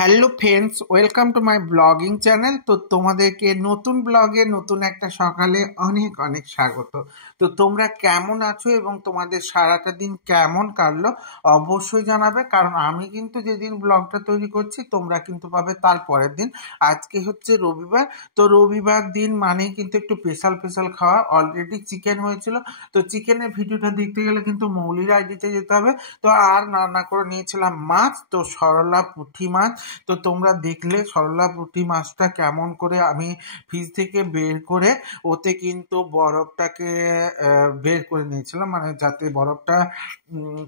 Hello friends, welcome to my blogging channel. তো তোমাদেরকে নতুন ব্লগে নতুন একটা সকালে অনেক অনেক স্বাগত। তো তোমরা কেমন আছো এবং তোমাদের সারাটা দিন কেমন কাটলো অবশ্যই জানাবে, কারণ আমি কিন্তু যেদিন ব্লগটা তৈরি করছি তোমরা কিন্তু পাবে তার পরের দিন। আজকে হচ্ছে রবিবার, তো রবিবার দিন মানেই কিন্তু একটু স্পেশাল স্পেশাল খাওয়া। অলরেডি চিকেন হয়েছিল, তো চিকেনের ভিডিওটা দেখতে গেলে কিন্তু মৌলির আইডিতে যেতে হবে। তো আর রান্না করে নিয়েছিলাম মাছ, তো সরলা পুঁটি মাছ। তো তোমরা দেখলে সরলা পুঁটি মাছটা কেমন করে আমি ফ্রিজ থেকে বের করে ওতে কিন্তু বরফটাকে বের করে নিয়েছিলাম, মানে যাতে বরফটা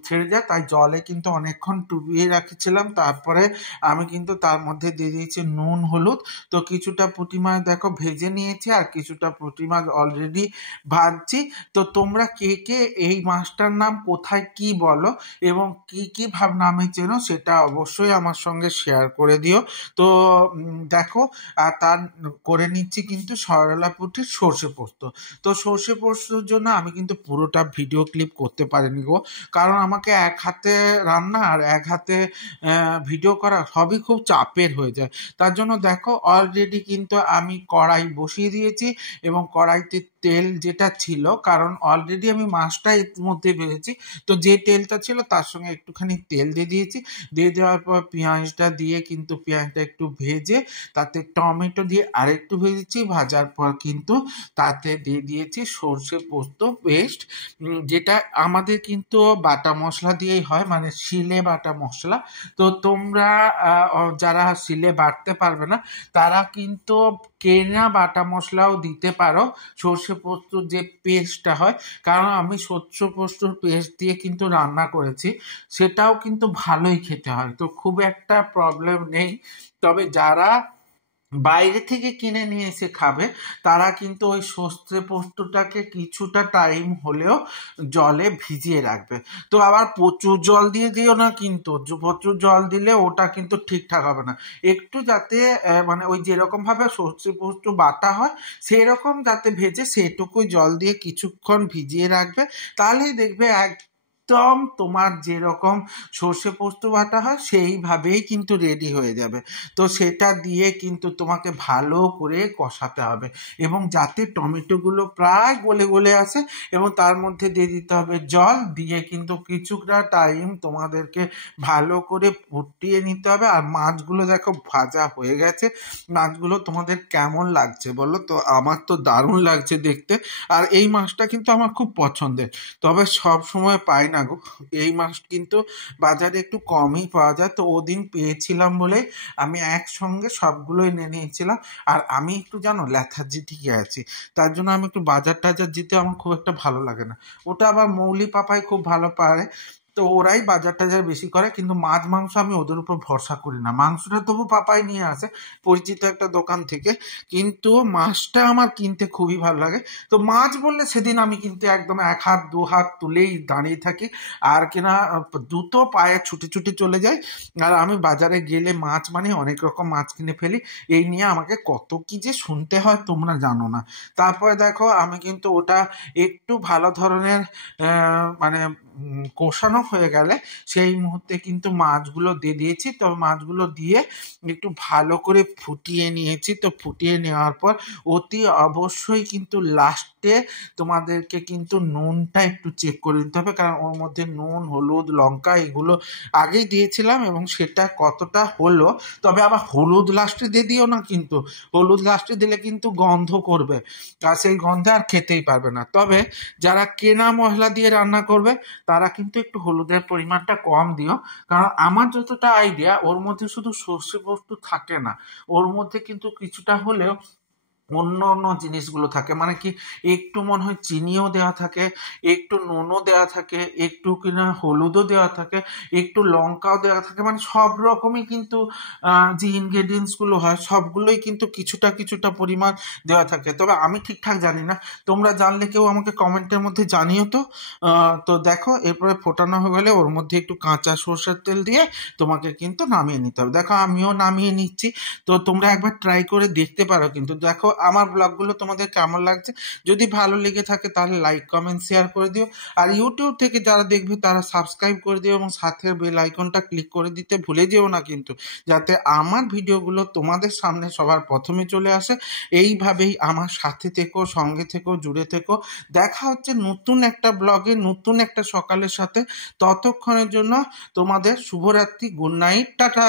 ছেড়ে যায়, তাই জলে কিন্তু অনেকক্ষণ ডুবিয়ে রাখছিলাম। তারপরে আমি কিন্তু তার মধ্যে দিয়ে দিয়েছি নুন হলুদ। তো কিছুটা পুঁটি মাছ দেখো ভেজে নিয়েছি, আর কিছুটা পুঁটি মাছ অলরেডি ভাজছি। তো তোমরা কে কে এই মাছটার নাম কোথায় কি বলো এবং কি কি নামে চেনো সেটা অবশ্যই আমার সঙ্গে শেয়ার করে দিও। তো দেখো, তার করে নিচ্ছি কিন্তু সরলা পুঁটির সর্ষে পোস্ত। তো সর্ষে পোস্তর জন্য আমি কিন্তু পুরোটা ভিডিও ক্লিপ করতে পারিনি গো, কারণ আমাকে এক হাতে রান্না আর এক হাতে ভিডিও করা সবই খুব চাপের হয়ে যায়। তার জন্য দেখো অলরেডি কিন্তু আমি কড়াই বসিয়ে দিয়েছি এবং কড়াইতে তেল যেটা ছিল, কারণ অলরেডি আমি মাছটা এর মধ্যে ভেজেছি, তো যে তেলটা ছিল তার সঙ্গে একটুখানি তেল দিয়ে দিয়েছি। দিয়ে দেওয়ার পর পেঁয়াজটা দিয়ে কিন্তু পেঁয়াজটা একটু ভেজে তাতে টমেটো দিয়ে আরেকটু ভেজেছি। ভাজার পর কিন্তু তাতে দিয়ে দিয়েছি সর্ষে পোস্ত পেস্ট, যেটা আমাদের কিন্তু বাটা মশলা দিয়েই হয়, মানে শিলে বাটা মশলা। তো তোমরা যারা শিলে বাটতে পারবে না তারা কিন্তু কেনা বাটা মশলাও দিতে পারো সর্ষে পোস্তর যে পেস্টটা হয়, কারণ আমি সর্ষে পোস্তর পেস্ট দিয়ে কিন্তু রান্না করেছি, সেটাও কিন্তু ভালোই খেতে হয়, তো খুব একটা প্রবলেম নেই। তবে যারা বাইরে থেকে কিনে নিয়ে এসে খাবে তারা কিন্তু ওই সর্ষে পোস্তটাকে কিছুটা টাইম হলেও জলে ভিজিয়ে রাখবে। তো আবার প্রচুর জল দিয়ে দিও না, কিন্তু প্রচুর জল দিলে ওটা কিন্তু ঠিকঠাক হবে না। একটু যাতে মানে ওই যেরকম ভাবে সর্ষে পোস্ত বাটা হয় সেরকম যাতে ভেজে সেটুকুই জল দিয়ে কিছুক্ষণ ভিজিয়ে রাখবে, তাহলেই দেখবে একদম তোমার যেরকম সর্ষে পোস্ত বাটা হয় সেইভাবেই কিন্তু রেডি হয়ে যাবে। তো সেটা দিয়ে কিন্তু তোমাকে ভালো করে কষাতে হবে এবং যাতে টমেটোগুলো প্রায় গলে গলে আসে, এবং তার মধ্যে দিয়ে দিতে হবে জল, দিয়ে কিন্তু কিছুটা টাইম তোমাদেরকে ভালো করে ফুটিয়ে নিতে হবে। আর মাছগুলো দেখো ভাজা হয়ে গেছে। মাছগুলো তোমাদের কেমন লাগছে বলো? তো আমার তো দারুণ লাগছে দেখতে, আর এই মাছটা কিন্তু আমার খুব পছন্দের, তবে সব সময় পাই না গো। এই মাছ কিন্তু বাজারে একটু কমই পাওয়া যায়, তো ওদিন পেয়েছিলাম বলে আমি একসঙ্গে সবগুলোই নিয়ে নিয়েছিলাম। আর আমি একটু জানো ল্যাথার্জি থেকে আছি, তার জন্য আমি একটু বাজার টাজার যেতে আমার খুব একটা ভালো লাগে না। ওটা আবার মৌলি পাপাই খুব ভালো পারে, তো ওরাই বাজার টাজার বেশি করে, কিন্তু মাছ মাংস আমি ওদের উপর ভরসা করি না। মাংসটা তবু পাপাই নিয়ে আসে পরিচিত একটা দোকান থেকে, কিন্তু মাছটা আমার কিনতে খুবই ভালো লাগে। তো মাছ বললে সেদিন আমি কিন্তু একদম এক হাত দু হাত তুলেই দাঁড়িয়ে থাকি, আর কিনা দ্রুত পায়ে ছুটে ছুটে চলে যাই। আর আমি বাজারে গেলে মাছ মানে অনেক রকম মাছ কিনে ফেলি, এই নিয়ে আমাকে কত কি যে শুনতে হয় তোমরা জানো না। তারপরে দেখো আমি কিন্তু ওটা একটু ভালো ধরনের মানে কষানো হয়ে গেলে সেই মুহূর্তে কিন্তু মাছগুলো দিয়ে দিয়েছি। তো মাছগুলো দিয়ে একটু ভালো করে ফুটিয়ে নিয়েছি। তো ফুটিয়ে নেওয়ার পর অতি অবশ্যই কিন্তু লাস্টে তোমাদেরকে কিন্তু নুনটা একটু চেক করে নিতে হবে, কারণ ওর মধ্যে নুন হলুদ লঙ্কা এগুলো আগেই দিয়েছিলাম এবং সেটা কতটা হলো। তবে আবার হলুদ লাস্টে দিয়ে দিও না, কিন্তু হলুদ লাস্টে দিলে কিন্তু গন্ধ করবে, আর সেই গন্ধে আর খেতেই পারবে না। তবে যারা কেনা মশলা দিয়ে রান্না করবে তারা কিন্তু একটু হলুদের পরিমাণটা কম দিও, কারণ আমার যতটা আইডিয়া ওর মধ্যে শুধু সর্ষে পোস্ত থাকে না, ওর মধ্যে কিন্তু কিছুটা হলেও অন্য অন্য জিনিসগুলো থাকে, মানে কি একটু মনে হয় চিনিও দেওয়া থাকে, একটু নুনও দেওয়া থাকে, একটু কিনা হলুদও দেওয়া থাকে, একটু লঙ্কাও দেওয়া থাকে, মানে সব রকমই কিন্তু যে ইনগ্রেডিয়েন্টসগুলো হয় সবগুলোই কিন্তু কিছুটা কিছুটা পরিমাণ দেওয়া থাকে। তবে আমি ঠিকঠাক জানি না, তোমরা জানলে কেউ আমাকে কমেন্টের মধ্যে জানিও তো। তো দেখো এরপরে ফোটানো হয়ে গেলে ওর মধ্যে একটু কাঁচা সরষের তেল দিয়ে তোমাকে কিন্তু নামিয়ে নিতে হবে। দেখো আমিও নামিয়ে নিচ্ছি, তো তোমরা একবার ট্রাই করে দেখতে পারো। কিন্তু দেখো আমার ব্লগগুলো তোমাদের কেমন লাগছে। যদি ভালো লেগে থাকে তাহলে লাইক কমেন্ট শেয়ার করে দিও। আর ইউটিউব থেকে যারা দেখবে তারা সাবস্ক্রাইব করে দিও এবং সাথের বেল আইকনটা ক্লিক করে দিতে ভুলে যেও না কিন্তু, যাতে আমার ভিডিওগুলো তোমাদের সামনে সবার প্রথমে চলে আসে। এইভাবেই আমার সাথে থেকো, সঙ্গে থেকো, জুড়ে থেকো। দেখা হচ্ছে নতুন একটা ব্লগে, নতুন একটা সকালের সাথে। ততক্ষণের জন্য তোমাদের শুভরাত্রি, গুড নাইট, টাটা।